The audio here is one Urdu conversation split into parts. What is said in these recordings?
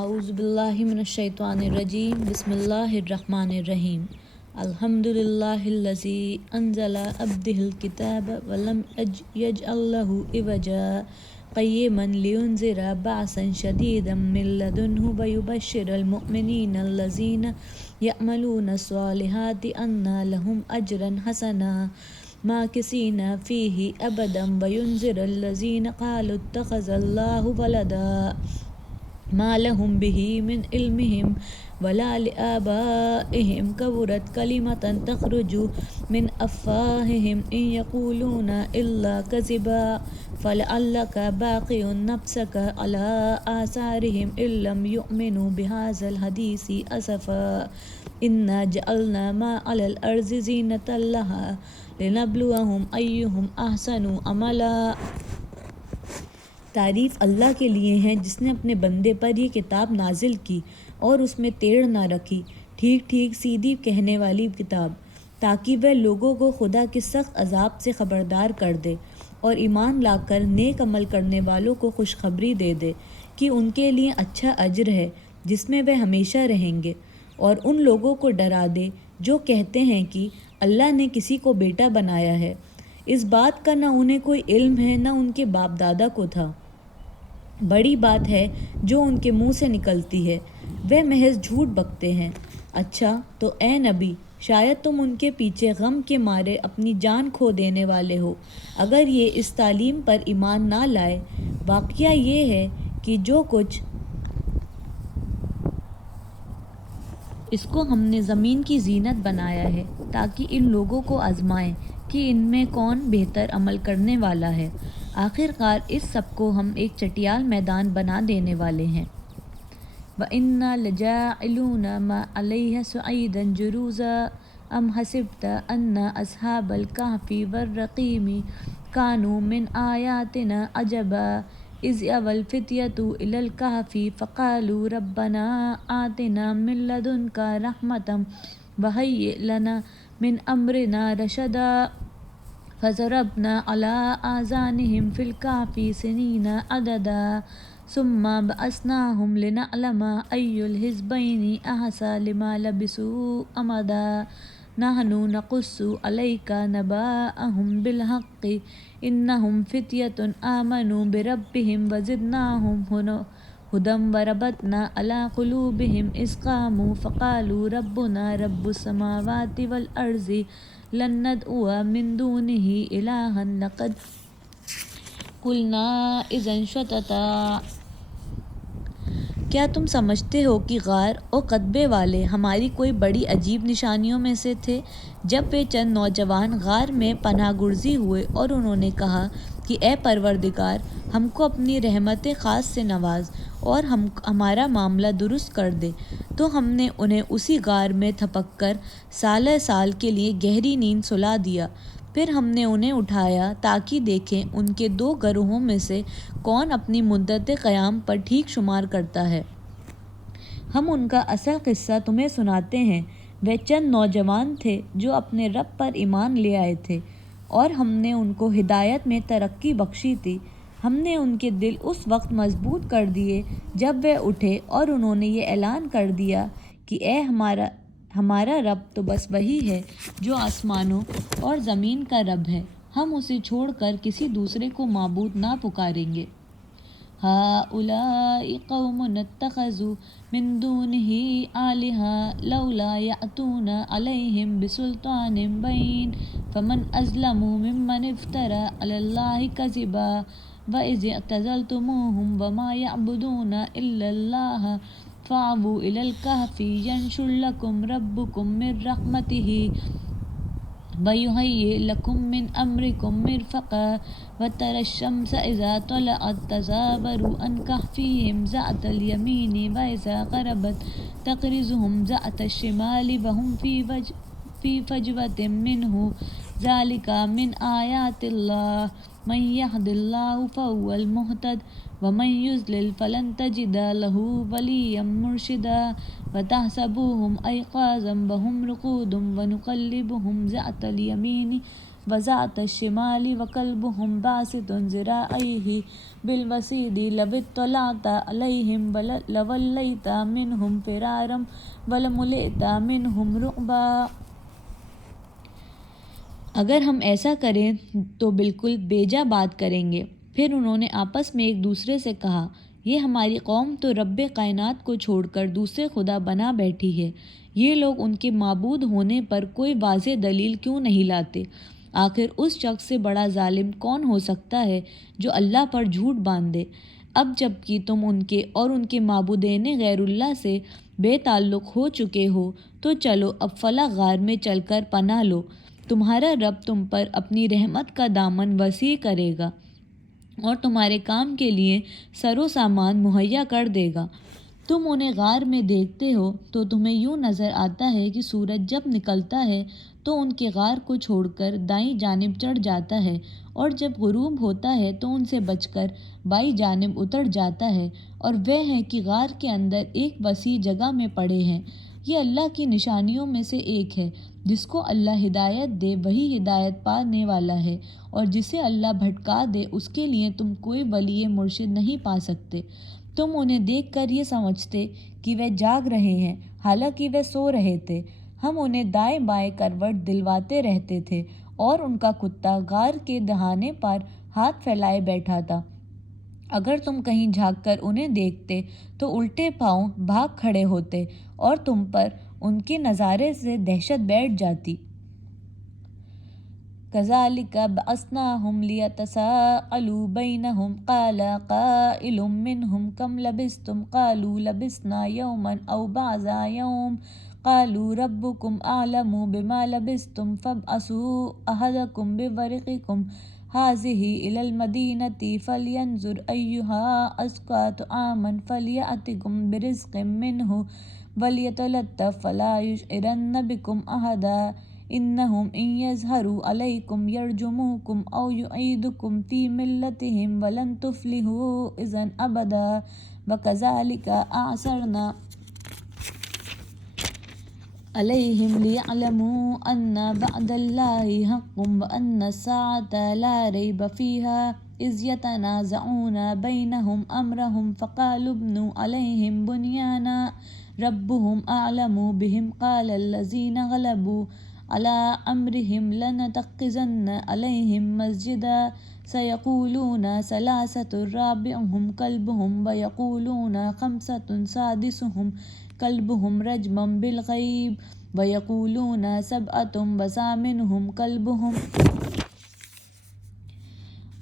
اعوذ باللہ من الشیطان الرجیم بسم اللہ الرحمن الرحیم الحمد للہ الذی انزل عبدہ الکتاب ولم یجعل لہ عوجا قیما لینذر بأسا شدیدا من لدنہ ویبشر المؤمنین الذین یعملون الصالحات ان لہم اجرا حسنا ماکثین فیہ ابدا وینذر الذین قالوا اتخذ اللہ ولدا ما لهم به من علمهم ولا لآبائهم كبرت كلمة تخرج من أفواههم إن يقولون إلا كذبا فلعلك باقع نفسك على آثارهم إن لم يؤمنوا بهذا الحديث أسفا إنا جعلنا ما على الأرض زينة لها لنبلوهم أيهم أحسن عملا۔ تعریف اللہ کے لیے ہیں جس نے اپنے بندے پر یہ کتاب نازل کی اور اس میں ٹیڑھ نہ رکھی، ٹھیک ٹھیک سیدھی کہنے والی کتاب، تاکہ وہ لوگوں کو خدا کے سخت عذاب سے خبردار کر دے اور ایمان لا کر نیک عمل کرنے والوں کو خوشخبری دے دے کہ ان کے لیے اچھا اجر ہے جس میں وہ ہمیشہ رہیں گے، اور ان لوگوں کو ڈرا دے جو کہتے ہیں کہ اللہ نے کسی کو بیٹا بنایا ہے۔ اس بات کا نہ انہیں کوئی علم ہے نہ ان کے باپ دادا کو تھا۔ بڑی بات ہے جو ان کے منہ سے نکلتی ہے، وہ محض جھوٹ بکتے ہیں۔ اچھا تو اے نبی، شاید تم ان کے پیچھے غم کے مارے اپنی جان کھو دینے والے ہو اگر یہ اس تعلیم پر ایمان نہ لائے۔ واقعہ یہ ہے کہ جو کچھ اس کو ہم نے زمین کی زینت بنایا ہے تاکہ ان لوگوں کو آزمائیں کہ ان میں کون بہتر عمل کرنے والا ہے۔ آخر کار اس سب کو ہم ایک چٹیال میدان بنا دینے والے ہیں۔ وَإِنَّا لَجَاعِلُونَ مَا عَلَيْهَا صَعِيدًا جُرُوزًا أَمْ حَسِبْتَ أَنَّ أَصْحَابَ الْكَهْفِ وَالرَّقِيمِ كَانُوا مِنْ آيَاتِنَا عَجَبًا إِذْ أَوَى الْفِتْيَةُ إِلَى الْكَهْفِ فَقَالُوا رَبَّنَا آتِنَا مِن لَّدُنكَ رَحْمَةً وَهَيِّئْ لَنَا مِنْ أَمْرِنَا رَشَدًا فَضَرَبْنَا عَلَىٰ آذَانِهِمْ فِي الْكَهْفِ سِنِينَ عَدَدًا ثُمَّ بَعَثْنَاهُمْ لِنَعْلَمَ أَيُّ الْحِزْبَيْنِ أَحْصَىٰ لِمَا لَبِثُوا أَمَدًا نَحْنُ نَقُصُّ عَلَيْكَ نَبَأَهُم بِالْحَقِّ إِنَّهُمْ فِتْيَةٌ آمَنُوا بِرَبِّهِمْ وَزِدْنَاهُمْ هُدًى وَرَبَطْنَا عَلَىٰ قُلُوبِهِمْ إِذْ قَامُوا فَقَالُوا رَبُّنَا رَبُّ السَّمَاوَاتِ وَالْأَرْضِ لَن نَّدْعُوَ مِن دُونِهِ إِلَٰهًا لَّقَدْ قُلْنَا إِذًا شَطَطًا۔ کیا تم سمجھتے ہو کہ غار اور قدبے والے ہماری کوئی بڑی عجیب نشانیوں میں سے تھے؟ جب وہ چند نوجوان غار میں پناہ گزین ہوئے اور انہوں نے کہا کہ اے پروردگار، ہم کو اپنی رحمت خاص سے نواز اور ہمارا معاملہ درست کر دے، تو ہم نے انہیں اسی غار میں تھپک کر سالہ سال کے لیے گہری نیند سلا دیا۔ پھر ہم نے انہیں اٹھایا تاکہ دیکھیں ان کے دو گروہوں میں سے کون اپنی مدت قیام پر ٹھیک شمار کرتا ہے۔ ہم ان کا اصل قصہ تمہیں سناتے ہیں۔ وہ چند نوجوان تھے جو اپنے رب پر ایمان لے آئے تھے اور ہم نے ان کو ہدایت میں ترقی بخشی تھی۔ ہم نے ان کے دل اس وقت مضبوط کر دیے جب وہ اٹھے اور انہوں نے یہ اعلان کر دیا کہ اے ہمارا رب تو بس وہی ہے جو آسمانوں اور زمین کا رب ہے، ہم اسے چھوڑ کر کسی دوسرے کو معبود نہ پکاریں گے۔ هَٰؤُلَاءِ قَوْمٌا اتَّخَذُوا مِن دُونِهِ آلِهَةً لَّوْلَا يَأْتُونَ عَلَيْهِم بِسُلْطَانٍ بَيِّنٍ فَمَنْ أَظْلَمُ مِمَّنِ افْتَرَىٰ عَلَى اللَّهِ كَذِبًا وَإِذِ اعْتَزَلْتُمُوهُمْ وَمَا يَعْبُدُونَ إِلَّا اللَّهَ فَأْوُوا إِلَى الْكَهْفِ يَنشُرْ لَكُمْ رَبُّكُم مِّن رَّحْمَتِهِ وَيُهَيِّئْ لَكُم مِّنْ أَمْرِكُم مِّرْفَقًا وَتَرَى الشَّمْسَ إِذَا طَلَعَت تَّزَاوَرُ عَن كَهْفِهِمْ ذَاتَ الْيَمِينِ وَإِذَا غَرَبَت تَّقْرِضُهُمْ ذَاتَ الشِّمَالِ وَهُمْ فِي فَجْوَةٍ مِّنْهُ ذَٰلِكَ مِنْ آيَاتِ اللَّهِ مَن يَهْدِ اللَّهُ فَهُوَ الْمُهْتَدِ وَمَن يُضْلِلْ فَلَن تَجِدَ لَهُ وَلِيًّا مُّرْشِدًا وَتَحْسَبُوهُمْ أَيْقَاظًا وَهُمْ رُقُودٌ وَنُقَلِّبُهُمْ ذَاتَ الْيَمِينِ وذات الشمال وكلبهم باسط ذراعيه بالوصيد لو اطلعت عليهم لوليت منهم فرارا ولملئت منهم رعبا۔ اگر ہم ایسا کریں تو بالکل بیجا بات کریں گے۔ پھر انہوں نے آپس میں ایک دوسرے سے کہا، یہ ہماری قوم تو رب کائنات کو چھوڑ کر دوسرے خدا بنا بیٹھی ہے، یہ لوگ ان کے معبود ہونے پر کوئی واضح دلیل کیوں نہیں لاتے؟ آخر اس شخص سے بڑا ظالم کون ہو سکتا ہے جو اللہ پر جھوٹ باندھے؟ اب جب کہ تم ان کے اور ان کے معبودین غیر اللہ سے بے تعلق ہو چکے ہو تو چلو اب فلاں غار میں چل کر پناہ لو، تمہارا رب تم پر اپنی رحمت کا دامن وسیع کرے گا اور تمہارے کام کے لیے سر و سامان مہیا کر دے گا۔ تم انہیں غار میں دیکھتے ہو تو تمہیں یوں نظر آتا ہے کہ سورج جب نکلتا ہے تو ان کے غار کو چھوڑ کر دائیں جانب چڑھ جاتا ہے اور جب غروب ہوتا ہے تو ان سے بچ کر بائیں جانب اتر جاتا ہے، اور وہ ہیں کہ غار کے اندر ایک وسیع جگہ میں پڑے ہیں۔ یہ اللہ کی نشانیوں میں سے ایک ہے، جس کو اللہ ہدایت دے وہی ہدایت پانے والا ہے، اور جسے اللہ بھٹکا دے اس کے لیے تم کوئی ولی مرشد نہیں پا سکتے۔ تم انہیں دیکھ کر یہ سمجھتے کہ وہ جاگ رہے ہیں، حالانکہ وہ سو رہے تھے۔ ہم انہیں دائیں بائیں کروٹ دلواتے رہتے تھے اور ان کا کتا غار کے دہانے پر ہاتھ پھیلائے بیٹھا تھا۔ اگر تم کہیں جھانک کر انہیں دیکھتے تو الٹے پاؤں بھاگ کھڑے ہوتے اور تم پر ان کے نظارے سے دہشت بیٹھ جاتی۔ كَذَلِكَ بَعَثْنَاهُمْ لِيَتَسَاءَلُوا بَيْنَهُمْ قَالَ قَائِلٌ مِّنْهُمْ كَمْ لَبِثْتُمْ قَالُوا لَبِثْنَا يَوْمًا أَوْ بَعْضَ يَوْمٍ قَالُوا رَبُّكُمْ أَعْلَمُ بِمَا لَبِثْتُمْ فَابْعَثُوا أَحَدَكُمْ بِوَرِقِكُمْ هَٰذِهِ إِلَى الْمَدِينَةِ فَلْيَنظُرْ أَيُّهَا أَزْكَىٰ طَعَامًا فَلْيَأْتِكُمْ بِرِزْقٍ مِّنْهُ وَلْيَتَلَطَّفْ وَلَا يُشْعِرَنَّ بِكُمْ أَحَدًا إِنَّهُمْ إِن يَظْهَرُوا عَلَيْكُمْ يَرْجُمُوكُمْ أَوْ يُعِيدُكُمْ فِي مِلَّتِهِمْ وَلَن تُفْلِحُوا إِذًا أَبَدًا وَكَذَلِكَ أَعْثَرْنَا عَلَيْهِمْ لِيَعْلَمُوا أَنَّ وَعْدَ اللَّهِ حَقٌّ وَأَنَّ السَّاعَةَ لَا رَيْبَ فِيهَا إِذْ يَتَنَازَعُونَ بَيْنَهُمْ أَمْرَهُمْ فَقَالُوا ابْنُوا عَلَيْهِمْ بُنْيَانًا رَبُّهُمْ أَعْلَمُ بِهِمْ قَالَ الَّذِينَ غَلَبُوا عَلَىٰ أَمْرِهِمْ لَنَتَّخِذَنَّ عَلَيْهِمْ مَسْجِدًا سَيَقُولُونَ ثَلَاثَةٌ رَابِعُهُمْ كَلْبُهُمْ وَيَقُولُونَ خَمْسَةٌ سَادِسُهُمْ كَلْبُهُمْ رَجْمًا بِالْغَيْبِ وَيَقُولُونَ سَبْعَةٌ وَثَامِنُهُمْ كَلْبُهُمْ۔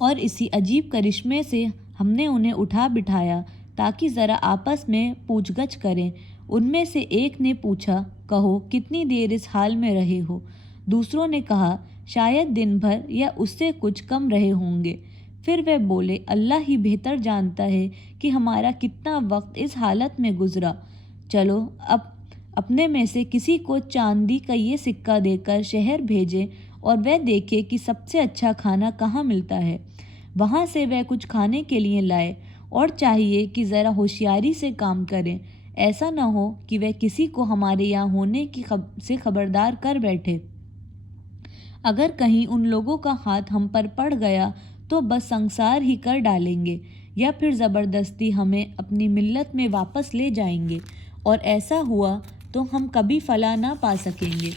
اور اسی عجیب کرشمے سے ہم نے انہیں اٹھا بٹھایا تاکہ ذرا آپس میں پوچھ گچھ کریں۔ ان میں سے ایک نے پوچھا، کہو کتنی دیر اس حال میں رہے ہو؟ دوسروں نے کہا، شاید دن بھر یا اس سے کچھ کم رہے ہوں گے۔ پھر وہ بولے، اللہ ہی بہتر جانتا ہے کہ ہمارا کتنا وقت اس حالت میں گزرا۔ چلو اب اپنے میں سے کسی کو چاندی کا یہ سکہ دے کر شہر بھیجیں اور وہ دیکھے کہ سب سے اچھا کھانا کہاں ملتا ہے، وہاں سے وہ کچھ کھانے کے لیے لائے، اور چاہیے کہ ذرا ہوشیاری سے کام کریں، ایسا نہ ہو کہ وہ کسی کو ہمارے یہاں ہونے سے خبردار کر بیٹھے۔ اگر کہیں ان لوگوں کا ہاتھ ہم پر پڑ گیا تو بس سنسار ہی کر ڈالیں گے، یا پھر زبردستی ہمیں اپنی ملت میں واپس لے جائیں گے، اور ایسا ہوا تو ہم کبھی فلاح نہ پا سکیں گے۔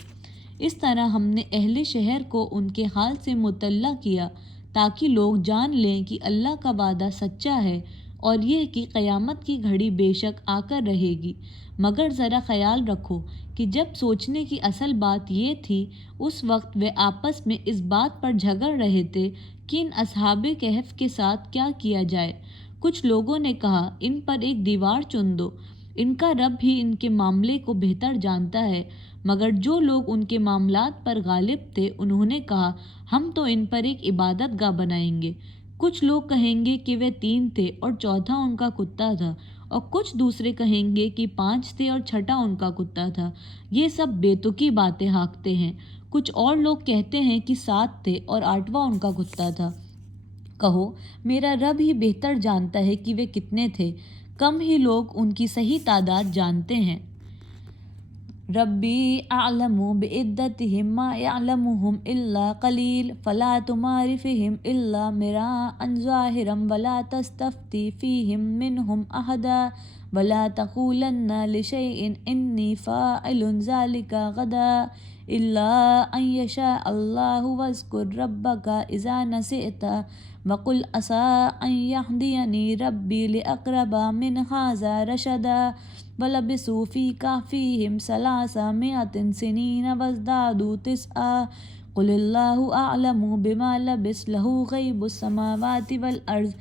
اس طرح ہم نے اہل شہر کو ان کے حال سے مطلع کیا تاکہ لوگ جان لیں کہ اللہ کا وعدہ سچا ہے، اور یہ کہ قیامت کی گھڑی بے شک آ کر رہے گی۔ مگر ذرا خیال رکھو کہ جب سوچنے کی اصل بات یہ تھی، اس وقت وہ آپس میں اس بات پر جھگڑ رہے تھے کہ ان اصحاب کہف کے ساتھ کیا کیا جائے۔ کچھ لوگوں نے کہا، ان پر ایک دیوار چن دو، ان کا رب ہی ان کے معاملے کو بہتر جانتا ہے۔ مگر جو لوگ ان کے معاملات پر غالب تھے انہوں نے کہا، ہم تو ان پر ایک عبادت گاہ بنائیں گے۔ کچھ لوگ کہیں گے کہ وہ 3 تھے اور چوتھا ان کا کتا تھا، اور کچھ دوسرے کہیں گے کہ 5 تھے اور چھٹا ان کا کتا تھا۔ یہ سب بے تکی باتیں ہانکتے ہیں۔ کچھ اور لوگ کہتے ہیں کہ 7 تھے اور 8واں ان کا کتا تھا۔ کہو، میرا رب ہی بہتر جانتا ہے کہ وہ کتنے تھے، کم ہی لوگ ان کی صحیح تعداد جانتے ہیں۔ ربی اعلم بعدتہم ما یعلمہم الا قلیل فلا تمار فیہم الا مراء ظاہرا ولا تستفتی فیہم منہم احدا ولا تقولن لشیء انی فاعل ذلک غدا الا ان یشاء اللہ واذکر ربک اذا نسیت وقل عسى ان یہدینی ربی لاقرب من ھذا رشدا وَلَبِثُوا فِي كَهْفِهِمْ 300 سِنِينَ وَازْدَادُوا تِسْعًا قُلِ اللَّهُ أَعْلَمُ بِمَا لَبِثُوا لَهُ غَيْبُ السَّمَاوَاتِ وَالْأَرْضِ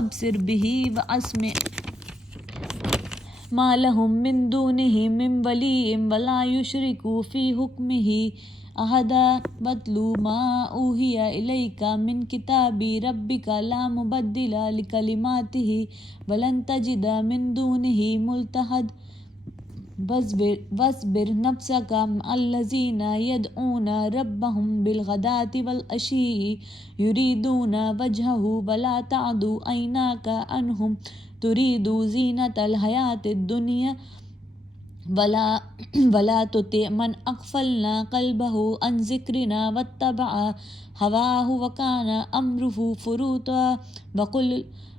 أَبْصِرْ بِهِ وَأَسْمِعْ مَا لَهُم مِّن دُونِهِ مِّن وَلِيٍّ وَلَا يُشْرِكُ فِي حُكْمِهِ أَحَدًا وَاتْلُ مَا أُوحِيَ إِلَيْكَ مِن كِتَابِ رَبِّكَ لَا مُبَدِّلَ لِكَلِمَاتِهِ وَلَن تَجِدَ مِن دُونِهِ مُلْتَحَدًا واصبر نفسك مع الذين يدعون ربهم بالغداة والعشي يريدون وجهه ولا تعد عيناك عنهم تريد زينة الحياة الدنيا ولا تطع من أغفلنا قلبه عن ذكرنا واتبع هواه وكان أمره فرطا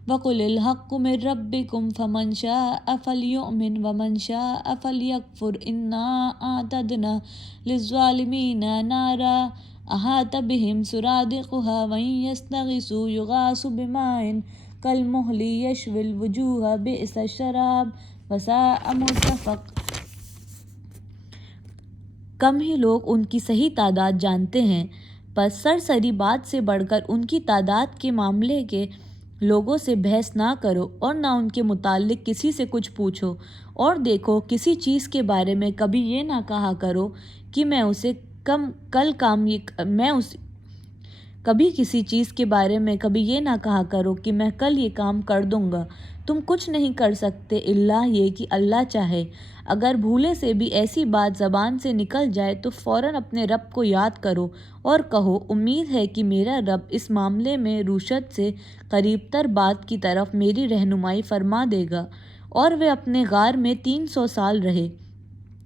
وقل الحق من ربكم فمن شاء فليؤمن ومن شاء فليكفر إنا أعتدنا للظالمين نارا أحاط بهم سرادقها وإن يستغيثوا يغاثوا بماء كالمهل يشوي الوجوه بئس الشراب وساء مرتفق۔ کم ہی لوگ ان کی صحیح تعداد جانتے ہیں، پس سرسری بات سے بڑھ کر ان کی تعداد کے معاملے کے لوگوں سے بحث نہ کرو اور نہ ان کے متعلق کسی سے کچھ پوچھو، اور دیکھو کسی چیز کے بارے میں کبھی یہ نہ کہا کرو کہ میں کل یہ کام کر دوں گا۔ تم کچھ نہیں کر سکتے الا یہ کہ اللہ چاہے۔ اگر بھولے سے بھی ایسی بات زبان سے نکل جائے تو فوراً اپنے رب کو یاد کرو اور کہو امید ہے کہ میرا رب اس معاملے میں رشد سے قریب تر بات کی طرف میری رہنمائی فرما دے گا۔ اور وہ اپنے غار میں 300 سال رہے،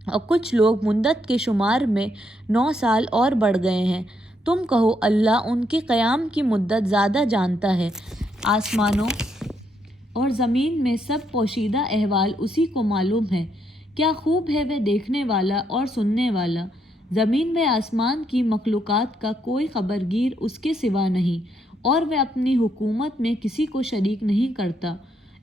اور کچھ لوگ مدت کے شمار میں 9 سال اور بڑھ گئے ہیں۔ تم کہو اللہ ان کے قیام کی مدت زیادہ جانتا ہے۔ آسمانوں اور زمین میں سب پوشیدہ احوال اسی کو معلوم ہے۔ کیا خوب ہے وہ دیکھنے والا اور سننے والا۔ زمین و آسمان کی مخلوقات کا کوئی خبرگیر اس کے سوا نہیں، اور وہ اپنی حکومت میں کسی کو شریک نہیں کرتا۔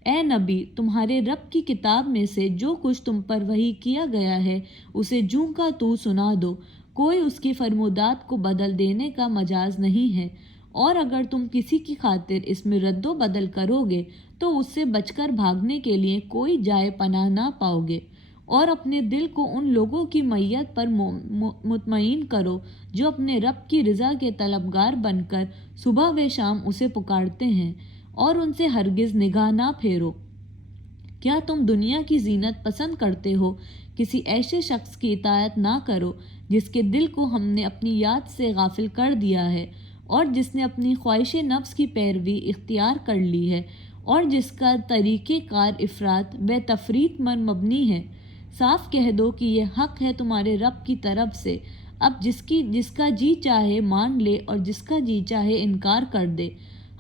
اے نبی، تمہارے رب کی کتاب میں سے جو کچھ تم پر وحی کیا گیا ہے اسے جوں کا توں سنا دو، کوئی اس کی فرمودات کو بدل دینے کا مجاز نہیں ہے، اور اگر تم کسی کی خاطر اس میں رد و بدل کرو گے تو اس سے بچ کر بھاگنے کے لیے کوئی جائے پناہ نہ پاؤ گے، اور اپنے دل کو ان لوگوں کی معیت پر مطمئن کرو جو اپنے رب کی رضا کے طلبگار بن کر صبح و شام اسے پکارتے ہیں، اور ان سے ہرگز نگاہ نہ پھیرو۔ کیا تم دنیا کی زینت پسند کرتے ہو؟ کسی ایسے شخص کی اطاعت نہ کرو جس کے دل کو ہم نے اپنی یاد سے غافل کر دیا ہے، اور جس نے اپنی خواہش نفس کی پیروی اختیار کر لی ہے، اور جس کا طریقہ کار افراط و تفریط پر مبنی ہے۔ صاف کہہ دو کہ یہ حق ہے تمہارے رب کی طرف سے، اب جس کا جی چاہے مان لے اور جس کا جی چاہے انکار کر دے۔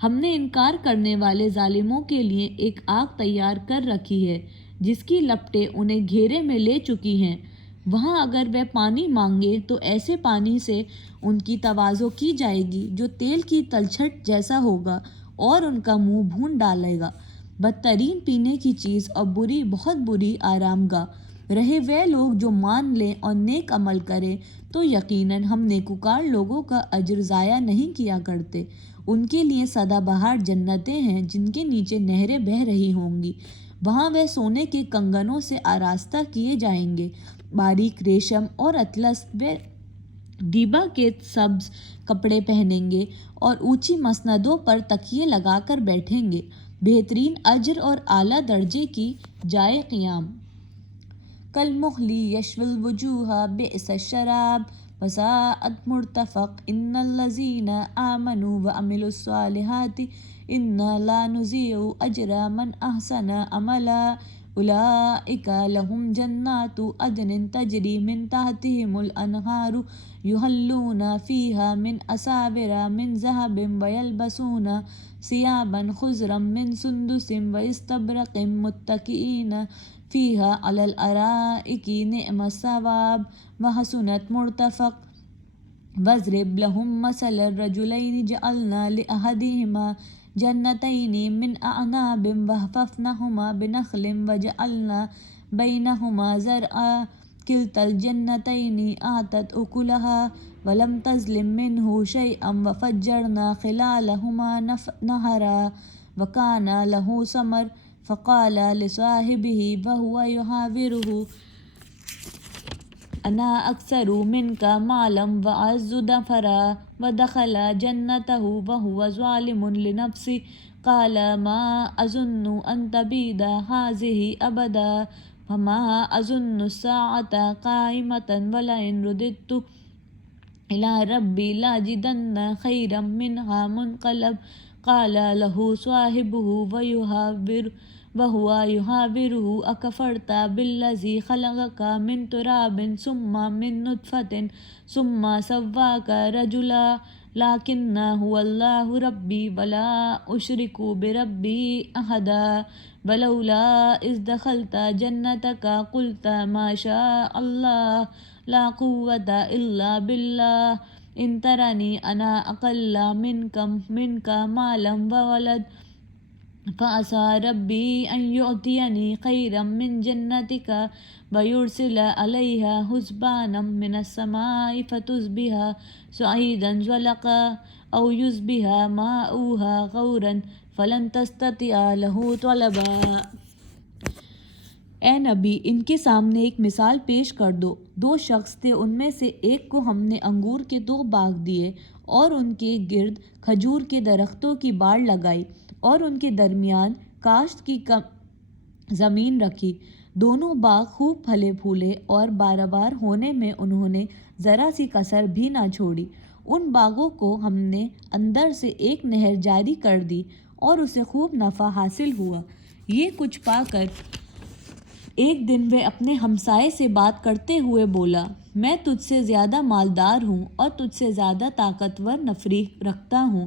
ہم نے انکار کرنے والے ظالموں کے لیے ایک آگ تیار کر رکھی ہے جس کی لپٹیں انہیں گھیرے میں لے چکی ہیں، وہاں اگر وہ پانی مانگے تو ایسے پانی سے ان کی تواضع کی جائے گی جو تیل کی تلچھٹ جیسا ہوگا اور ان کا منہ بھون ڈالے گا۔ بدترین پینے کی چیز اور بہت بری آرام گاہ رہے وہ لوگ جو مان لیں اور نیک عمل کریں تو یقیناً ہم نیکوکار لوگوں کا اجر ضائع نہیں کیا کرتے۔ ان کے لیے سدا بہار جنتیں ہیں جن کے نیچے نہریں بہہ رہی ہوں گی، وہاں وہ سونے کے کنگنوں سے آراستہ کیے جائیں گے، باریک ریشم اور اطلس و دیبا کے سبز کپڑے پہنیں گے اور اونچی مسندوں پر تکیے لگا کر بیٹھیں گے، بہترین اجر اور اعلیٰ درجے کی جائے قیام۔ کالمہل یشوی الوجوہ بئس الشراب وساءت مرتفق ان الذین آمنوا وعملوا الصالحات انا لا نضیع اجر من احسن عملا اولئک لهم جنات عدن تجری من تحتهم الانہار یحلون فیہا من اساور من ذہب ویلبسون ثیابا خضرا من سندس واستبرق متکئین فیہا علی الارائک نعم الثواب وحسنت مرتفق واضرب لهم مثل الرجلين جعلنا لأحدهما جنتين من أعناب وحففناهما بنخل وجعلنا بينهما زرعا كلتا الجنتين آتت أكلها ولم تظلم منه شيئا وفجرنا خلالهما نهرا وكان له ثمر فقال لصاحبه وهو يحاوره انا اکثر منک مالا واعز نفرا ودخل جنته وهو ظالم لنفسه قال ما اظن ان تبید هذه ابدا وما اظن الساعة قائمة ولئن رددت الى ربی لاجدن خیرا منها منقلب قال له صاحبه وهو يحاوره أكفرت بالذي خلقك من تراب ثم من نطفة ثم سواك رجلا لكن هو الله ربي ولا أشرك بربي أحدا ولولا إذ دخلت جنتك قلت ما شاء الله لا قوة إلا بالله إن ترني أنا أقل منك مالا وولد فعسى ربي أن يؤتيني خيرا من جنتك ويرسل عليها حسبانا من السماء فتصبح صعيدا زلقا أو يصبح ماؤها غورا فلن تستطيع له طلبا۔ اے نبی، ان کے سامنے ایک مثال پیش کر دو۔ دو شخص تھے، ان میں سے ایک کو ہم نے انگور کے 2 باغ دیے اور ان کے گرد کھجور کے درختوں کی باڑ لگائی اور ان کے درمیان کاشت کی زمین رکھی۔ دونوں باغ خوب پھلے پھولے اور بارآبار ہونے میں انہوں نے ذرا سی کسر بھی نہ چھوڑی۔ ان باغوں کو ہم نے اندر سے ایک نہر جاری کر دی اور اسے خوب نفع حاصل ہوا۔ یہ کچھ پا کر ایک دن وہ اپنے ہمسائے سے بات کرتے ہوئے بولا، میں تجھ سے زیادہ مالدار ہوں اور تجھ سے زیادہ طاقتور نفری رکھتا ہوں۔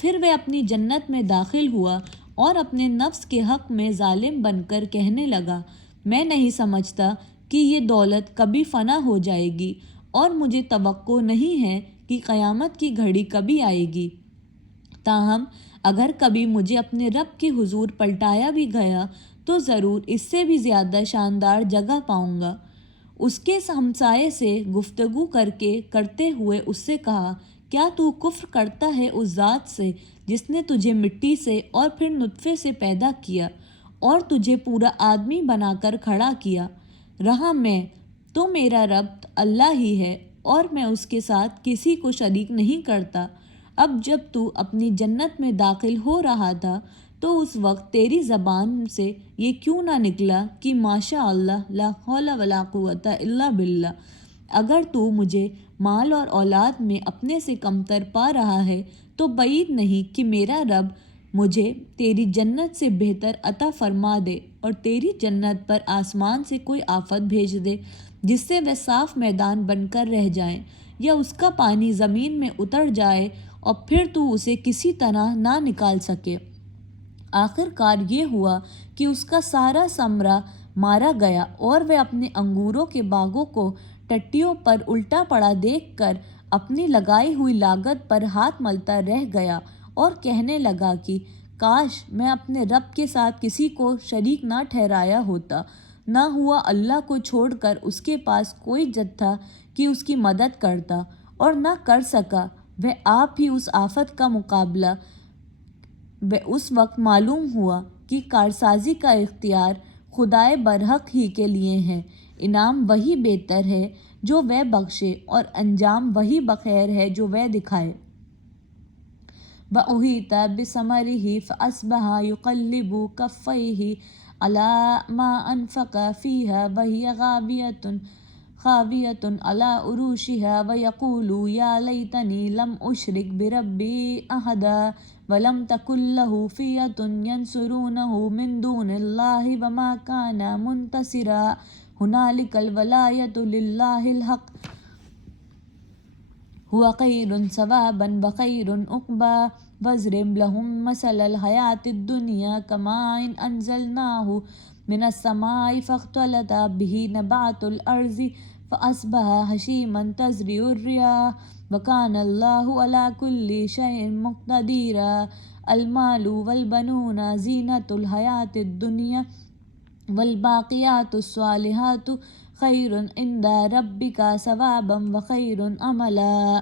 پھر وہ اپنی جنت میں داخل ہوا اور اپنے نفس کے حق میں ظالم بن کر کہنے لگا، میں نہیں سمجھتا کہ یہ دولت کبھی فنا ہو جائے گی اور مجھے توقع نہیں ہے کہ قیامت کی گھڑی کبھی آئے گی۔ تاہم اگر کبھی مجھے اپنے رب کے حضور پلٹایا بھی گیا تو ضرور اس سے بھی زیادہ شاندار جگہ پاؤں گا۔ اس کے ہمسائے سے گفتگو کرتے ہوئے اس سے کہا، کیا تو کفر کرتا ہے اس ذات سے جس نے تجھے مٹی سے اور پھر نطفے سے پیدا کیا اور تجھے پورا آدمی بنا کر کھڑا کیا؟ رہا میں تو میرا رب اللہ ہی ہے اور میں اس کے ساتھ کسی کو شریک نہیں کرتا۔ اب جب تو اپنی جنت میں داخل ہو رہا تھا تو اس وقت تیری زبان سے یہ کیوں نہ نکلا کہ ماشاء اللہ لا حول ولا قوت الا باللہ؟ اگر تو مجھے مال اور اولاد میں اپنے سے کمتر پا رہا ہے تو بعید نہیں کہ میرا رب مجھے تیری جنت سے بہتر عطا فرما دے اور تیری جنت پر آسمان سے کوئی آفت بھیج دے جس سے وہ صاف میدان بن کر رہ جائیں، یا اس کا پانی زمین میں اتر جائے اور پھر تو اسے کسی طرح نہ نکال سکے۔ آخر کار یہ ہوا کہ اس کا سارا ثمرہ مارا گیا اور وہ اپنے انگوروں کے باغوں کو ٹٹیوں پر الٹا پڑا دیکھ کر اپنی لگائی ہوئی لاگت پر ہاتھ ملتا رہ گیا اور کہنے لگا کہ کاش میں اپنے رب کے ساتھ کسی کو شریک نہ ٹھہرایا ہوتا۔ نہ ہوا اللہ کو چھوڑ کر اس کے پاس کوئی جتھا کہ اس کی مدد کرتا، اور نہ کر سکا وہ آپ ہی اس آفت کا مقابلہ۔ اس وقت معلوم ہوا کہ کارسازی کا اختیار خدائے برحق ہی کے لیے ہے، انعام وہی بہتر ہے جو وہ بخشے اور انجام وہی بخیر ہے جو وہ دکھائے۔ وَأُحِيطَ بِثَمَرِهِ فَأَصْبَحَ يُقَلِّبُ كَفَّيْهِ عَلَى مَا أَنفَقَ فِيهَا وَهِيَ خَاوِيَةٌ خاوية على عروشها ويقول يا ليتني لم أشرك بربي أحدا ولم تكن له فئة ينصرونه من دون الله وما كان منتصرا هنالك الولاية لله الحق هو خير ثوابا وخير عقبا واضرب لهم مثل الحياة الدنيا كماء أنزلناه من السماء فاختلط به نبات الأرض فأصبح هشيما تزرع الرياح وكان الله على كل شيء مقتدرا المال والبنون زينة الحياة الدنيا والباقيات الصالحات خیر عند ربک ثوابا وخیر عملا۔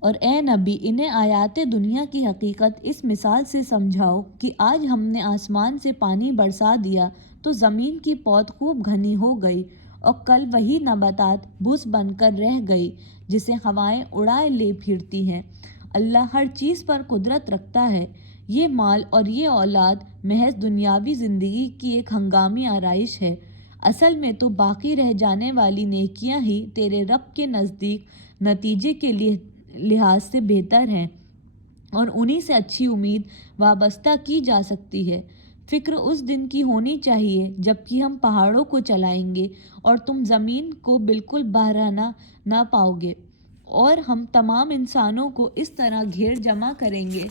اور اے نبی انہیں آیات دنیا کی حقیقت اس مثال سے سمجھاؤ کہ آج ہم نے آسمان سے پانی برسا دیا تو زمین کی پود خوب گھنی ہو گئی اور کل وہی نباتات بھس بن کر رہ گئی جسے ہوائیں اڑائے لے پھرتی ہیں۔ اللہ ہر چیز پر قدرت رکھتا ہے۔ یہ مال اور یہ اولاد محض دنیاوی زندگی کی ایک ہنگامی آرائش ہے، اصل میں تو باقی رہ جانے والی نیکیاں ہی تیرے رب کے نزدیک نتیجے کے لحاظ سے بہتر ہیں اور انہی سے اچھی امید وابستہ کی جا سکتی ہے۔ فکر اس دن کی ہونی چاہیے جب کہ ہم پہاڑوں کو چلائیں گے اور تم زمین کو بالکل بحرانہ نہ پاؤ گے، اور ہم تمام انسانوں کو اس طرح گھیر جمع کریں گے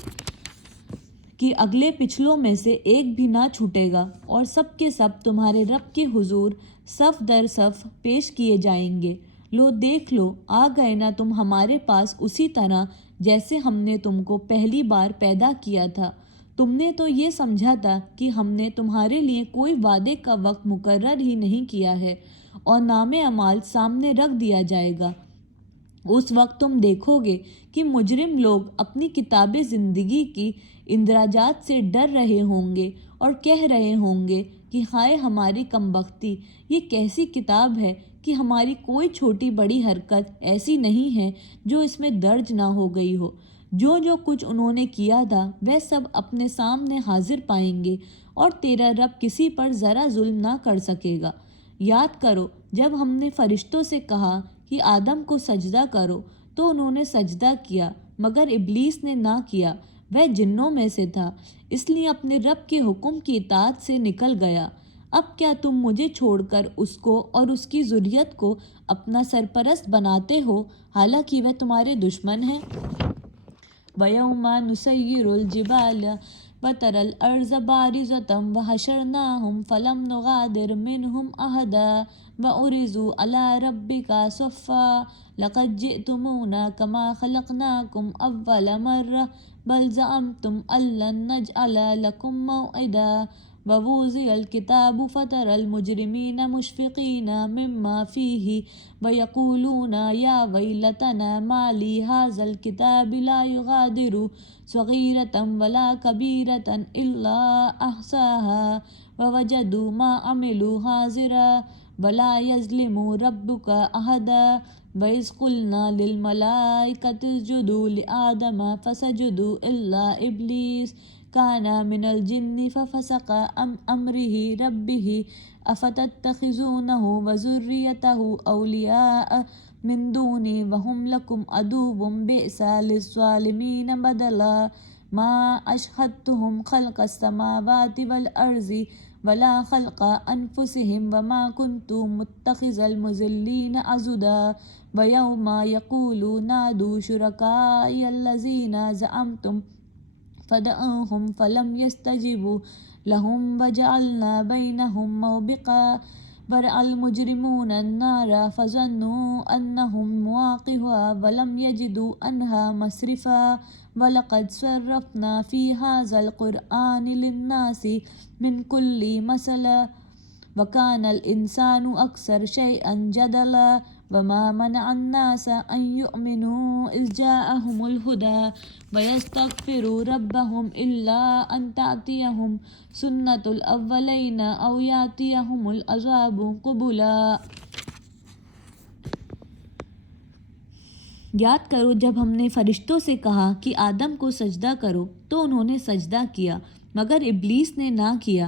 کہ اگلے پچھلوں میں سے ایک بھی نہ چھوٹے گا، اور سب کے سب تمہارے رب کے حضور صف در صف پیش کیے جائیں گے۔ لو دیکھ لو، آ گئے نا تم ہمارے پاس اسی طرح جیسے ہم نے تم کو پہلی بار پیدا کیا تھا۔ تم نے تو یہ سمجھا تھا کہ ہم نے تمہارے لیے کوئی وعدے کا وقت مقرر ہی نہیں کیا ہے اور نام اعمال سامنے رکھ دیا جائے گا۔ اس وقت تم دیکھو گے کہ مجرم لوگ اپنی کتاب زندگی کی اندراجات سے ڈر رہے ہوں گے اور کہہ رہے ہوں گے کہ ہائے ہماری کمبختی، یہ کیسی کتاب ہے کہ ہماری کوئی چھوٹی بڑی حرکت ایسی نہیں ہے جو اس میں درج نہ ہو گئی ہو۔ جو کچھ انہوں نے کیا تھا وہ سب اپنے سامنے حاضر پائیں گے، اور تیرا رب کسی پر ذرا ظلم نہ کر سکے گا۔ یاد کرو جب ہم نے فرشتوں سے کہا کہ آدم کو سجدہ کرو تو انہوں نے سجدہ کیا، مگر ابلیس نے نہ کیا، وہ جنوں میں سے تھا، اس لیے اپنے رب کے حکم کی اطاعت سے نکل گیا۔ اب کیا تم مجھے چھوڑ کر اس کو اور اس کی ذریت کو اپنا سرپرست بناتے ہو، حالانکہ وہ تمہارے دشمن ہیں؟ وَيَوْمَ نُسَيِّرُ الْجِبَالَ وَتَرَى الْأَرْضَ بَارِزَةً وَحَشَرْنَاهُمْ فَلَمْ نُغَادِرْ مِنْهُمْ أَحَدًا وَعُرِضُوا عَلَى رَبِّكَ صَفًّا لَقَدْ جِئْتُمُونَا كَمَا خَلَقْنَاكُمْ أَوَّلَ مَرَّةٍ بَلْ زَعَمْتُمْ أَن لَّن نَّجْعَلَ لَكُم مَّوْعِدًا وَوُضِعَ الْكِتَابُ فَتَرَى الْمُجْرِمِينَ مُشْفِقِينَ مِمَّا فِيهِ وَيَقُولُونَ يَا وَيْلَتَنَا مَا لِي هَٰذَا الْكِتَابِ لَا يُغَادِرُ صَغِيرَةً وَلَا كَبِيرَةً إِلَّا أَحْصَاهَا وَوَجَدُوا مَا عَمِلُوا حَاضِرًا وَلَا يَظْلِمُ رَبُّكَ أَحَدًا وَإِذْ قُلْنَا لِلْمَلَائِكَةِ اسْجُدُوا لِآدَمَ فَسَجَدُوا إِلَّا إِبْلِيسَ كَانَ مِنَ الْجِنِّ فَفَسَقَ عَنْ أَمْرِ رَبِّهِ أَفَتَتَّخِذُونَهُ وَذُرِّيَّتَهُ أَوْلِيَاءَ مِن دُونِي وَهُمْ لَكُمْ عَدُوٌّ بِئْسَ لِلظَّالِمِينَ بَدَلًا مَا أَشْهَدتُّهُمْ خَلْقَ السَّمَاوَاتِ وَالْأَرْضِ وَلَا خَلْقَ أَنفُسِهِمْ وَمَا كُنتُ مُتَّخِذَ الْمُضِلِّينَ عَضُدًا وَيَوْمَ يَقُولُ نَادُوا شُرَكَائِيَ الَّذِينَ زَعَمْتُمْ فَدَعُوهُمْ فَلَمْ يَسْتَجِيبُوا لَهُمْ وَجَعَلْنَا بَيْنَهُمْ مَوْبِقًا وَرَأَى الْمُجْرِمُونَ النَّارَ فَظَنُّوا أَنَّهُمْ مُوَاقِعُوهَا وَلَمْ يَجِدُوا عَنْهَا مَصْرِفًا وَلَقَدْ صَرَّفْنَا فِي هَٰذَا الْقُرْآنِ لِلنَّاسِ مِنْ كُلِّ مَثَلٍ وَكَانَ الْإِنسَانُ أَكْثَرَ شَيْءٍ جَدَلًا وَمَا مَنَعَ النَّاسَ أَن يُؤْمِنُوا إِذْ جَاءَهُمُ الْهُدَىٰ وَيَسْتَغْفِرُوا رَبَّهُمْ إِلَّا أَن تَأْتِيَهُمْ سُنَّةُ الْأَوَّلِينَ أَوْ يَأْتِيَهُمُ الْعَذَابُ قُبُلًا۔ یاد کرو جب ہم نے فرشتوں سے کہا کہ آدم کو سجدہ کرو تو انہوں نے سجدہ کیا، مگر ابلیس نے نہ کیا،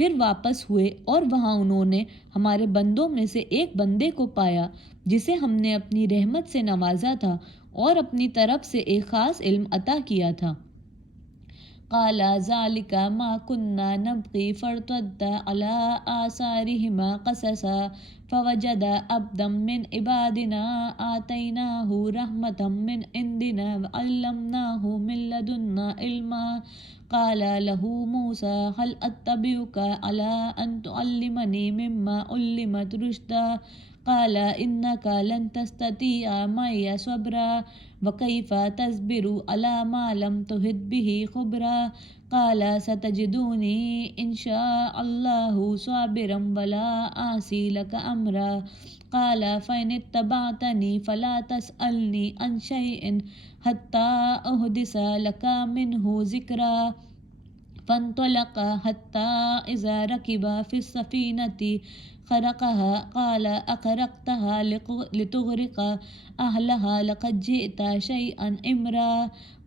پھر واپس ہوئے اور وہاں انہوں نے ہمارے بندوں میں سے ایک بندے کو پایا جسے ہم نے اپنی رحمت سے نوازا تھا اور اپنی طرف سے ایک خاص علم عطا کیا تھا۔ قال ذلك ما كنا نبغي فارتد على آثارهما قصصا فوجد عبدا من عبادنا آتيناه رحمة من عندنا وعلمناه من لدنا علما قال له موسى هل أتبعك على أن تعلمني مما علمت رشدا قال إنك لن تستطيع معي صبرا وكيف تصبر على ما لم تحط به خبرا قال ستجدوني إن شاء الله صابرا ولا أعصي لك أمرا قال فإن اتبعتني فلا تسألني عن شيء حتى أحدث لك منه ذكرا فانطلق حتى إذا ركب في السفينة خرقها قال أخرقتها لتغرق أهلها لقد جئت شيئا إمرا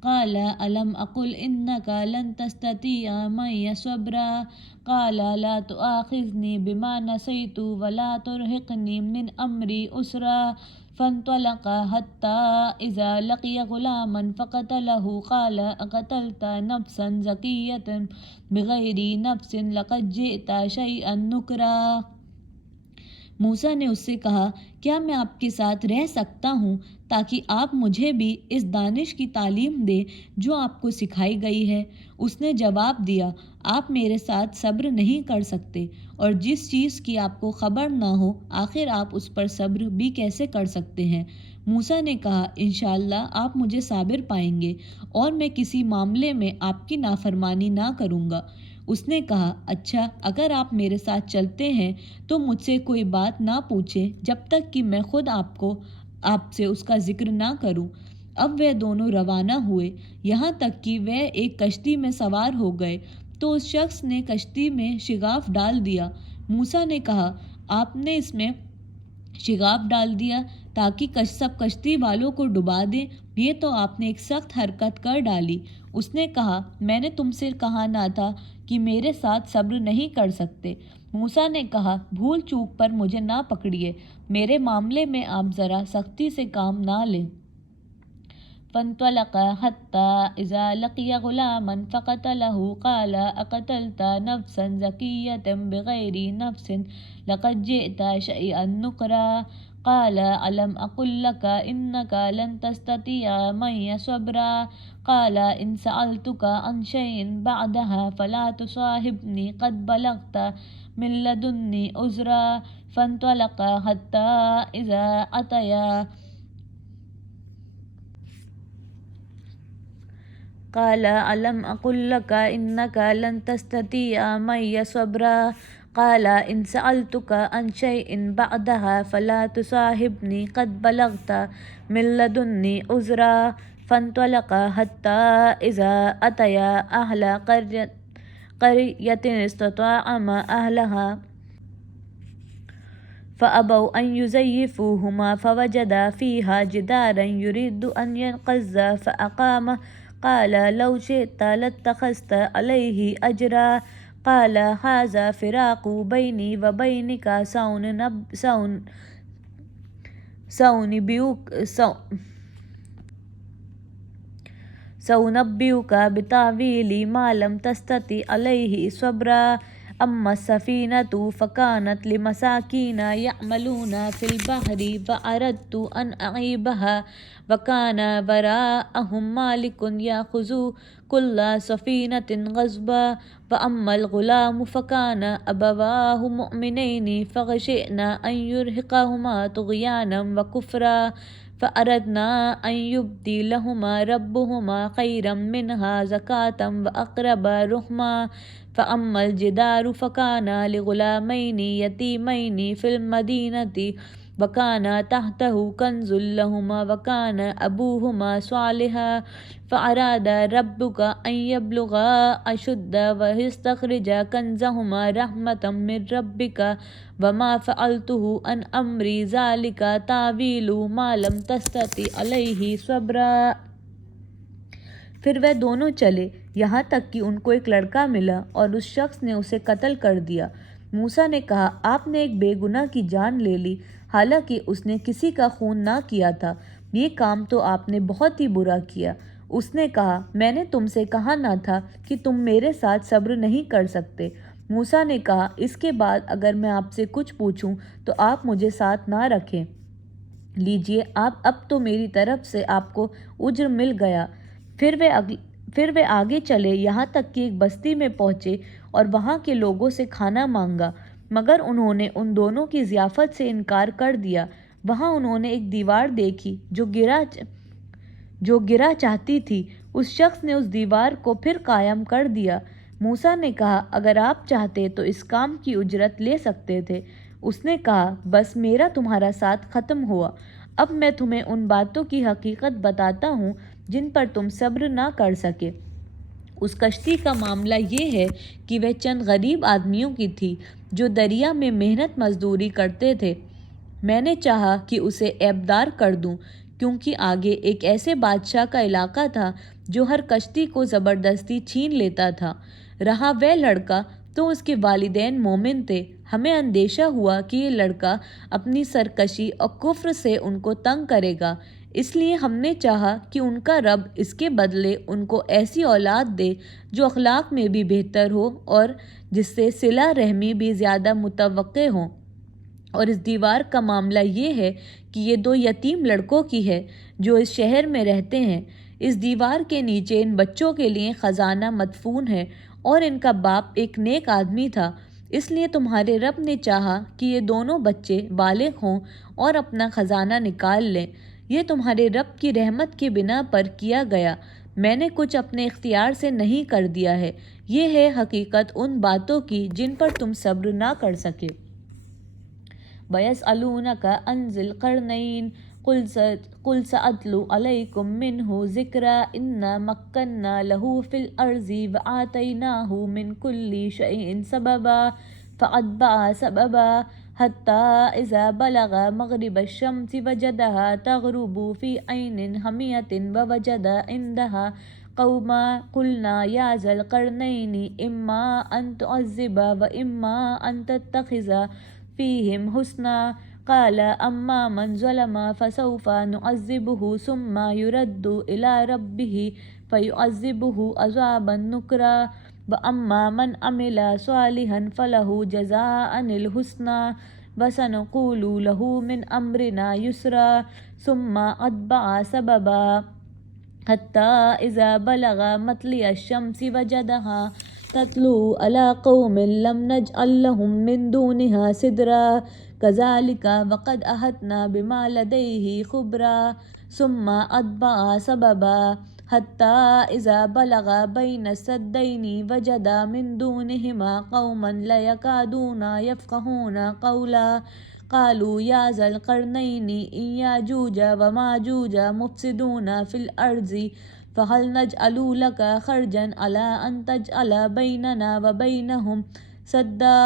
قال ألم أقل إنك لن تستطيع معي صبرا قال لا تؤاخذني بما نسيت ولا ترهقني من أمري أسرا فانطلق حتى إذا لقي غلاما فقتله قال أقتلت نفسا زكية بغير نفس لقد جئت شيئا نكرا۔ موسیٰ نے اس سے کہا کیا میں آپ کے ساتھ رہ سکتا ہوں تاکہ آپ مجھے بھی اس دانش کی تعلیم دیں جو آپ کو سکھائی گئی ہے؟ اس نے جواب دیا آپ میرے ساتھ صبر نہیں کر سکتے اور جس چیز کی آپ کو خبر نہ ہو آخر آپ اس پر صبر بھی کیسے کر سکتے ہیں؟ موسیٰ نے کہا انشاءاللہ آپ مجھے صابر پائیں گے اور میں کسی معاملے میں آپ کی نافرمانی نہ کروں گا۔ اس نے کہا اچھا اگر آپ میرے ساتھ چلتے ہیں تو مجھ سے کوئی بات نہ پوچھیں جب تک کہ میں خود آپ سے اس کا ذکر نہ کروں۔ اب وہ دونوں روانہ ہوئے یہاں تک کہ وہ ایک کشتی میں سوار ہو گئے تو اس شخص نے کشتی میں شگاف ڈال دیا۔ موسیٰ نے کہا آپ نے اس میں شگاف ڈال دیا تاکہ سب کشتی والوں کو ڈبا دیں، یہ تو آپ نے ایک سخت حرکت کر ڈالی۔ اس نے کہا میں نے تم سے کہا نہ تھا کہ میرے ساتھ صبر نہیں کر سکتے؟ موسیٰ نے کہا بھول چوک پر مجھے نہ پکڑیے، میرے معاملے میں آپ ذرا سختی سے کام نہ لیں۔ فانطلق حتى إذا لقي غلاما فقتله قال أقتلت نفسا زكية بغير نفس لقد جئت شيئا نكرا قال ألم أقل لك إنك لن تستطيع معي صبرا قال إن سألتك عن شيء بعدها فلا تصاحبني قد بلغت من لدني عذرا فانطلق حتى إذا أتيا قال ألم أقل لك إنك لن تستطيع معي صبرا قال إن سألتك عن شيء بعدها فلا تصاحبني قد بلغت من لدني عذرا فانطلق حتى إذا أتيا أهل قرية استطعما أهلها فأبوا أن يضيفوهما فوجدا فيها جدارا يريد أن ينقض فأقامه قال لو شئت لاتخذت عليه أجرا قال هذا فراق بيني وبينك سأنبئك بتأويل ما لم تستطع عليه صبرا أما السفينة فكانت لمساكين يعملون في البحر فأردت أن أعيبها وكان وراءهم مالك يأخذ كل سفينة غصبا وأما الغلام فكان أبواه مؤمنين فخشينا أن يرهقهما طغيانا وكفرا فأردنا أن يبدلهما ربهما خيرا منها زكاة وأقرب رحما فأما الجدار فكان لغلامين يتيمين في المدينة وكان تحته كنز لهما وكان أبوهما صالحا فأراد ربك أن يبلغا أشد ويستخرج كنزهما رحمة من ربك وما فعلته عن أمري ذلك تأويل ما لم تستطع عليه صبرا۔ پھر وہ دونوں چلے یہاں تک کہ ان کو ایک لڑکا ملا اور اس شخص نے اسے قتل کر دیا۔ موسیٰ نے کہا، آپ نے ایک بے گناہ کی جان لے لی، حالانکہ اس نے کسی کا خون نہ کیا تھا۔ یہ کام تو آپ نے بہت ہی برا کیا۔ اس نے کہا، میں نے تم سے کہا نہ تھا کہ تم میرے ساتھ صبر نہیں کر سکتے؟ موسیٰ نے کہا، اس کے بعد اگر میں آپ سے کچھ پوچھوں تو آپ مجھے ساتھ نہ رکھیں۔ لیجئے، اب تو میری طرف سے آپ کو اجر مل گیا۔ پھر وہ آگے چلے یہاں تک کہ ایک بستی میں پہنچے اور وہاں کے لوگوں سے کھانا مانگا، مگر انہوں نے ان دونوں کی ضیافت سے انکار کر دیا۔ وہاں انہوں نے ایک دیوار دیکھی جو گرا چاہتی تھی۔ اس شخص نے اس دیوار کو پھر قائم کر دیا۔ موسیٰ نے کہا، اگر آپ چاہتے تو اس کام کی اجرت لے سکتے تھے۔ اس نے کہا، بس میرا تمہارا ساتھ ختم ہوا۔ اب میں تمہیں ان باتوں کی حقیقت بتاتا ہوں جن پر تم صبر نہ کر سکے۔ اس کشتی کا معاملہ یہ ہے کہ وہ چند غریب آدمیوں کی تھی جو دریا میں محنت مزدوری کرتے تھے۔ میں نے چاہا کہ اسے عیبدار کر دوں، کیونکہ آگے ایک ایسے بادشاہ کا علاقہ تھا جو ہر کشتی کو زبردستی چھین لیتا تھا۔ رہا وہ لڑکا تو اس کے والدین مومن تھے۔ ہمیں اندیشہ ہوا کہ یہ لڑکا اپنی سرکشی اور کفر سے ان کو تنگ کرے گا، اس لیے ہم نے چاہا کہ ان کا رب اس کے بدلے ان کو ایسی اولاد دے جو اخلاق میں بھی بہتر ہو اور جس سے صلہ رحمی بھی زیادہ متوقع ہو۔ اور اس دیوار کا معاملہ یہ ہے کہ یہ دو یتیم لڑکوں کی ہے جو اس شہر میں رہتے ہیں۔ اس دیوار کے نیچے ان بچوں کے لیے خزانہ مدفون ہے اور ان کا باپ ایک نیک آدمی تھا، اس لیے تمہارے رب نے چاہا کہ یہ دونوں بچے بالغ ہوں اور اپنا خزانہ نکال لیں۔ یہ تمہارے رب کی رحمت کی بنا پر کیا گیا، میں نے کچھ اپنے اختیار سے نہیں کر دیا ہے۔ یہ ہے حقیقت ان باتوں کی جن پر تم صبر نہ کر سکے۔ وَيَسْأَلُونَكَ عَنْ ذِي الْقَرْنَيْنِ قُلْ سَأَتْلُو عَلَيْكُم مِّنْهُ ذِكْرًا إِنَّا مَكَّنَّا لَهُ فِي الْأَرْضِ وَآتَيْنَاهُ مِنْ كُلِّ شَيْءٍ سَبَبًا فَأَتْبَعَ سَبَبًا حَتَّىٰ إِذَا بَلَغَ مَغْرِبَ الشَّمْسِ وَجَدَهَا تَغْرُبُ فِي عَيْنٍ حَمِيَةٍ وَوَجَدَ عِندَهَا قَوْمًا قُلْنَا يَا ذَا الْقَرْنَيْنِ إِمَّا أَن تُعَذِّبَ وَإِمَّا أَن تَتَّخِذَ فِيهِمْ حُسْنًا قال أما من ظلم فسوف نعذبه ثم يرد إلى ربه فيعذبه عذابا نكرا وأما من عمل صالحا فله جزاء الحسنى وسنقول له من أمرنا يسرا ثم أتبع سببا حتى إذا بلغ مطلع الشمس وجدها تطلع على قوم لم نجعل لهم من دونها سترا كذلك وقد أحطنا بما لديه خبرا ثم أتبع سببا حتى إذا بلغ بين السدين وجد من دونهما قوما لا يكادون يفقهون قولا قالوا يا ذا القرنين إن يأجوج وماجوج مفسدون في الأرض فهل نجعل لك خرجا على أن تجعل بيننا وبينهم سدا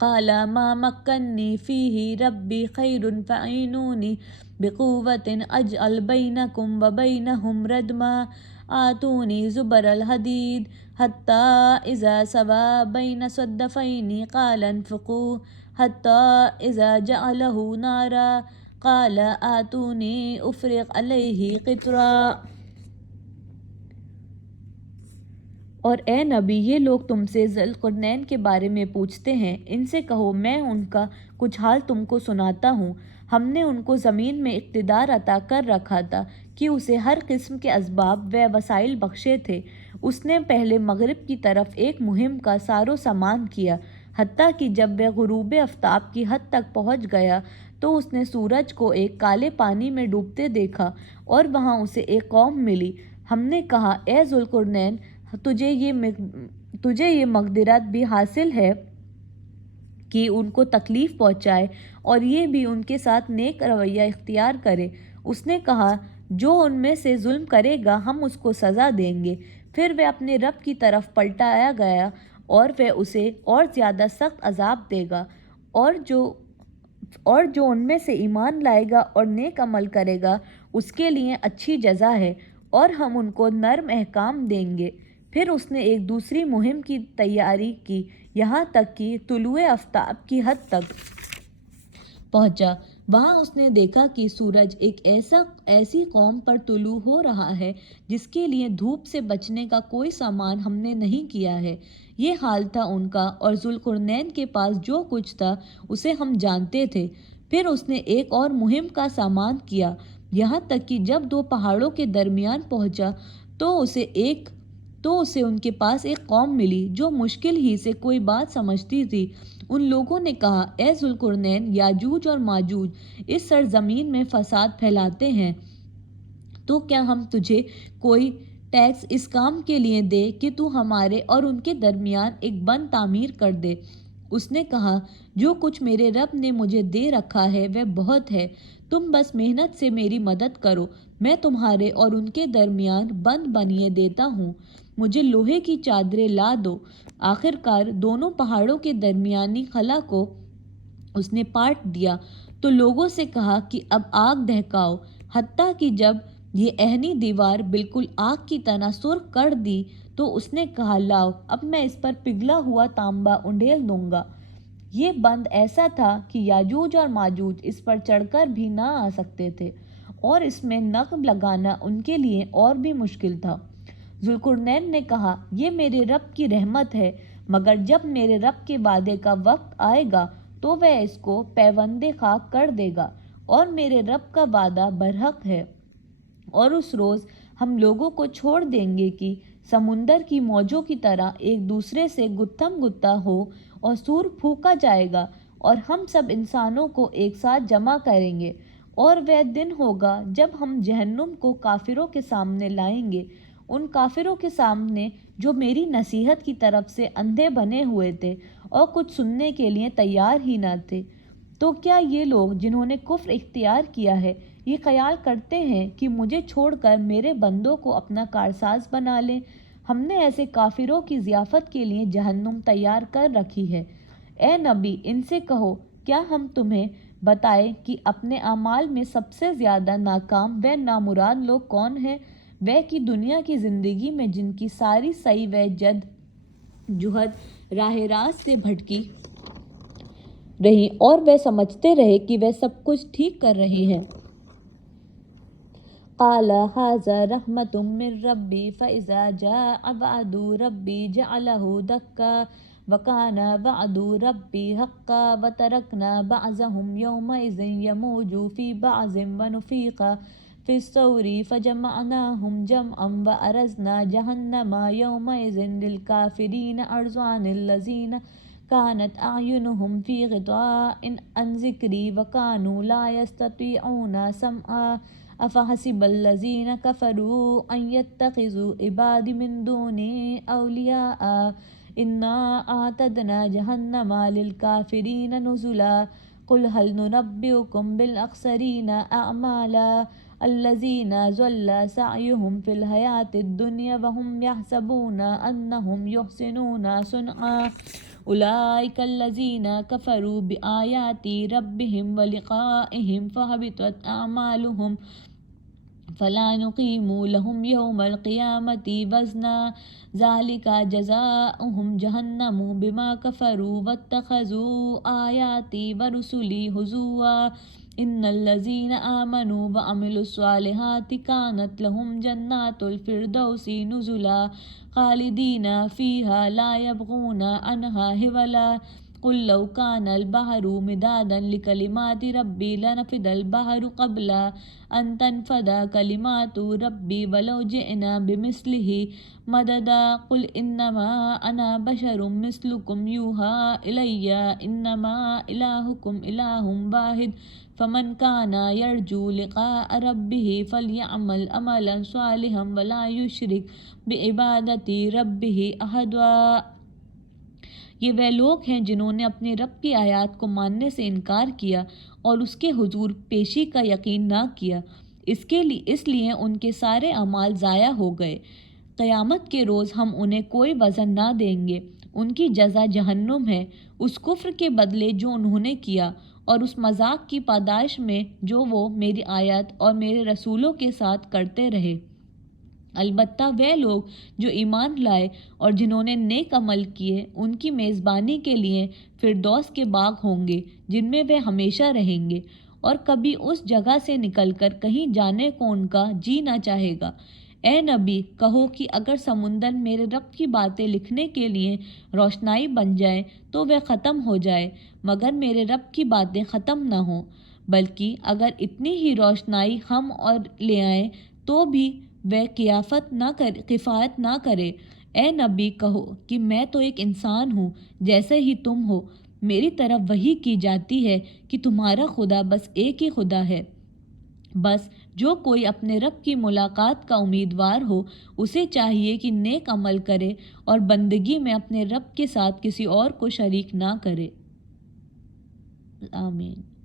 قال ما مكنني فيه ربي خير فأعينوني بقوة أجعل بينكم وبينهم ردما آتوني زبر الحديد حتى إذا سوى بين صدفين قال انفقوا حتى إذا جعله نارا قال آتوني أفرغ عليه قطرا۔ اور اے نبی، یہ لوگ تم سے ذی القرنین کے بارے میں پوچھتے ہیں، ان سے کہو میں ان کا کچھ حال تم کو سناتا ہوں۔ ہم نے ان کو زمین میں اقتدار عطا کر رکھا تھا کہ اسے ہر قسم کے اسباب و وسائل بخشے تھے۔ اس نے پہلے مغرب کی طرف ایک مہم کا سار و سامان کیا، حتیٰ کہ جب وہ غروب آفتاب کی حد تک پہنچ گیا تو اس نے سورج کو ایک کالے پانی میں ڈوبتے دیکھا اور وہاں اسے ایک قوم ملی۔ ہم نے کہا، اے ذی القرنین، تجھے یہ مقدرت بھی حاصل ہے کہ ان کو تکلیف پہنچائے اور یہ بھی ان کے ساتھ نیک رویہ اختیار کرے۔ اس نے کہا، جو ان میں سے ظلم کرے گا ہم اس کو سزا دیں گے۔ پھر وہ اپنے رب کی طرف پلٹایا گیا اور وہ اسے اور زیادہ سخت عذاب دے گا، اور جو ان میں سے ایمان لائے گا اور نیک عمل کرے گا اس کے لیے اچھی جزا ہے۔ اور ہم ان کو نرم احکام دیں گے۔ پھر اس نے ایک دوسری مہم کی تیاری کی، یہاں تک کہ طلوع آفتاب کی حد تک پہنچا۔ وہاں اس نے دیکھا کہ سورج ایک ایسی قوم پر طلوع ہو رہا ہے جس کے لیے دھوپ سے بچنے کا کوئی سامان ہم نے نہیں کیا ہے۔ یہ حال تھا ان کا، اور ذوالقرنین کے پاس جو کچھ تھا اسے ہم جانتے تھے۔ پھر اس نے ایک اور مہم کا سامان کیا، یہاں تک کہ جب دو پہاڑوں کے درمیان پہنچا تو اسے ان کے پاس ایک قوم ملی جو مشکل ہی سے کوئی بات سمجھتی تھی۔ ان لوگوں نے کہا، اے ذوالقرنین، یاجوج اور ماجوج اس سرزمین میں فساد پھیلاتے ہیں، تو کیا ہم تجھے کوئی ٹیکس اس کام کے لیے دے کہ تو ہمارے اور ان کے درمیان ایک بند تعمیر کر دے؟ اس نے کہا، جو کچھ میرے رب نے مجھے دے رکھا ہے وہ بہت ہے، تم بس محنت سے میری مدد کرو، میں تمہارے اور ان کے درمیان بند بنیے دیتا ہوں، مجھے لوہے کی چادریں لا دو۔ آخر کار دونوں پہاڑوں کے درمیانی خلا کو اس نے پاٹ دیا، تو لوگوں سے کہا کہ اب آگ دہکاؤ، حتیٰ کہ جب یہ ایندھنی دیوار بالکل آگ کی طرح سرخ کر دی تو اس نے کہا، لاؤ، اب میں اس پر پگھلا ہوا تانبا انڈیل دوں گا۔ یہ بند ایسا تھا کہ یاجوج اور ماجوج اس پر چڑھ کر بھی نہ آ سکتے تھے، اور اس میں نقب لگانا ان کے لیے اور بھی مشکل تھا۔ ذوالقرنین نے کہا، یہ میرے رب کی رحمت ہے، مگر جب میرے رب کے وعدے کا وقت آئے گا تو وہ اس کو پیوند خاک کر دے گا، اور میرے رب کا وعدہ برحق ہے، اور اس روز ہم لوگوں کو چھوڑ دیں گے کہ سمندر کی موجوں کی طرح ایک دوسرے سے گتھم گتھا ہو، اور سور پھونکا جائے گا، اور ہم سب انسانوں کو ایک ساتھ جمع کریں گے، اور وہ دن ہوگا جب ہم جہنم کو کافروں کے سامنے لائیں گے، ان کافروں کے سامنے جو میری نصیحت کی طرف سے اندھے بنے ہوئے تھے اور کچھ سننے کے لیے تیار ہی نہ تھے۔ تو کیا یہ لوگ جنہوں نے کفر اختیار کیا ہے یہ خیال کرتے ہیں کہ مجھے چھوڑ کر میرے بندوں کو اپنا کارساز بنا لیں؟ ہم نے ایسے کافروں کی ضیافت کے لیے جہنم تیار کر رکھی ہے۔ اے نبی، ان سے کہو، کیا ہم تمہیں بتائیں کہ اپنے اعمال میں سب سے زیادہ ناکام و نامراد لوگ کون ہیں؟ وہ کہ دنیا کی زندگی میں جن کی ساری سعی و جہد راہ راست سے بھٹکی رہی، اور وہ سمجھتے رہے کہ وہ سب کچھ ٹھیک کر رہے ہیں۔ قال ھذا رحمۃ من ربی فاذا جاء وعد ربی جعلہ دکا وکان وعد ربی حقا وترکنا بعضهم یومئذ یموج فی بعض ونفخ فی الصور فجمعناهم جمعا وأرزنا جہنم یومئذ للکافرین عرضا الذین كانت أعينهم في غطاء عن ذكري وكانوا لا يستطيعون سمعا أفحسب الذين كفروا أن يتخذوا عبادي من دوني أولياء إنا أعتدنا جهنم للكافرين نزلا قل هل ننبئكم بالأخسرين أعمالا الذين ضل سعيهم في الحياة الدنيا وهم يحسبون أنهم يحسنون صنعا أولئك الذين كفروا بآيات ربهم ولقائهم فحبطت أعمالهم فلا نقيم لهم يوم القيامة وزنا ذلك جزاؤهم جهنم بما كفروا واتخذوا آياتي ورسلي هزوا إن الذين آمنوا وعملوا الصالحات كانت لهم جنات الفردوس نزلا خالدين فيها لا يبغون عنها حولا قل لو كان البحر مدادا لكلمات ربي لنفد البحر قبل أن تنفد كلمات ربي ولو جئنا بمثله مددا قل إنما أنا بشر مثلكم يوحى إلي إنما إلهكم إله واحد فمن كان يرجو لقاء ربه فليعمل عملا صالحا ولا يشرك بعبادة ربه أحدا۔ یہ وہ لوگ ہیں جنہوں نے اپنے رب کی آیات کو ماننے سے انکار کیا اور اس کے حضور پیشی کا یقین نہ کیا، اس لیے ان کے سارے اعمال ضائع ہو گئے۔ قیامت کے روز ہم انہیں کوئی وزن نہ دیں گے، ان کی جزا جہنم ہے، اس کفر کے بدلے جو انہوں نے کیا، اور اس مذاق کی پاداش میں جو وہ میری آیات اور میرے رسولوں کے ساتھ کرتے رہے۔ البتہ وہ لوگ جو ایمان لائے اور جنہوں نے نیک عمل کیے ان کی میزبانی کے لیے فردوس کے باغ ہوں گے جن میں وہ ہمیشہ رہیں گے، اور کبھی اس جگہ سے نکل کر کہیں جانے کو ان کا جی نہ چاہے گا۔ اے نبی، کہو کہ اگر سمندر میرے رب کی باتیں لکھنے کے لیے روشنائی بن جائے تو وہ ختم ہو جائے، مگر میرے رب کی باتیں ختم نہ ہوں، بلکہ اگر اتنی ہی روشنائی ہم اور لے آئیں تو بھی وہ کفایت نہ کرے۔ اے نبی، کہو کہ میں تو ایک انسان ہوں جیسے ہی تم ہو، میری طرف وحی کی جاتی ہے کہ تمہارا خدا بس ایک ہی خدا ہے۔ بس جو کوئی اپنے رب کی ملاقات کا امیدوار ہو اسے چاہیے کہ نیک عمل کرے اور بندگی میں اپنے رب کے ساتھ کسی اور کو شریک نہ کرے۔ آمین۔